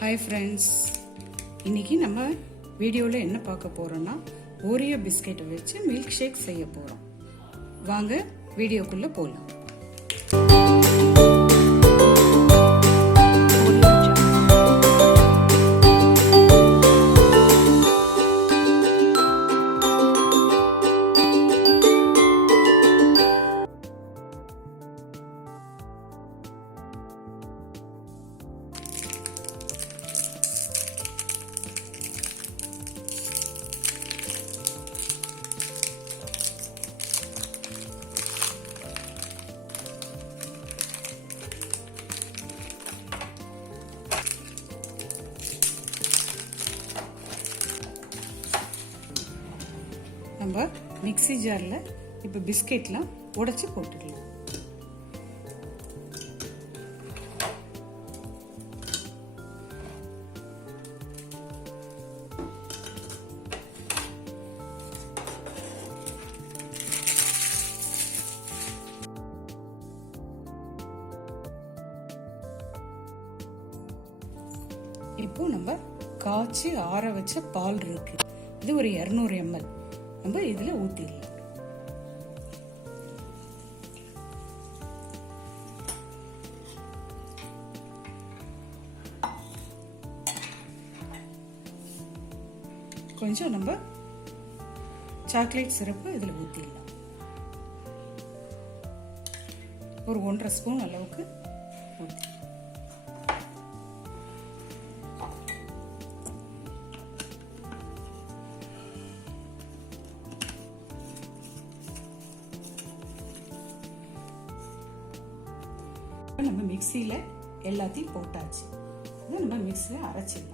Hi friends, இன்றைக்கி நம்ம வீடியோவில் என்ன பார்க்க போகிறோன்னா ஓரியோ பிஸ்கெட்டை வச்சு மில்க் ஷேக் செய்ய போகிறோம். வாங்க வீடியோக்குள்ளே போகலாம். நம்ம மிக்ஸி ஜாரில் இப்போ பிஸ்கெட்லாம் உடைச்சி போட்டுக்கலாம். இப்போ நம்ம காய்ச்சி ஆற வச்ச பால் இருக்கு, இது ஒரு 200 ml நம்ம இதுல ஊத்திடலாம். கொஞ்சம் நம்ம சாக்லேட் சிரப்பு இதுல ஊத்திடலாம். ஒரு 1.5 ஸ்பூன் அளவுக்கு ஊத்தி நம்ம மிக்ஸியில எல்லாத்தையும் போட்டாச்சு. இதை நம்ம மிக்ஸில அரைச்சிடலாம்.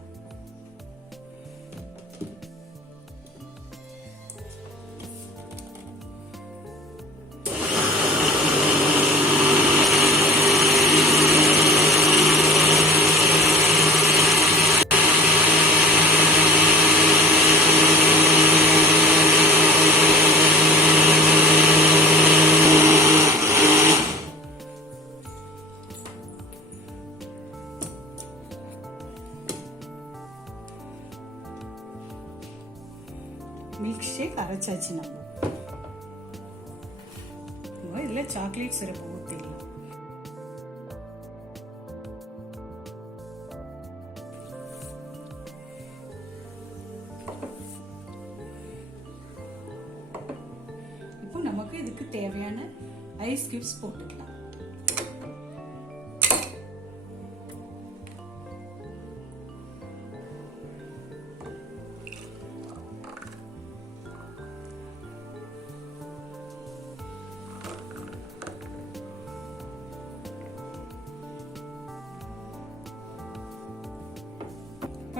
மில்க் ஷேக் அரைச்சாச்சு. நம்ம இதுல சாக்லேட் சிரப் ஊத்திடலாம். இப்போ நமக்கு இதுக்கு தேவையான ஐஸ் கியூப்ஸ் போட்டுக்கலாம்.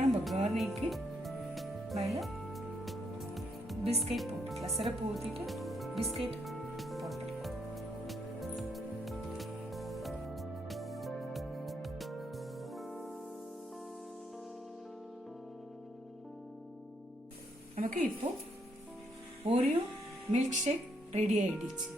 நம்ம கார்னிக்கு மேலே பிஸ்கெட் போட்டுக்கலாம். சிரப்பு ஊற்றிட்டு பிஸ்கெட் போட்டுக்கலாம். நமக்கு இப்போ ஓரியோ மில்க் ஷேக் ரெடி ஆயிடுச்சு.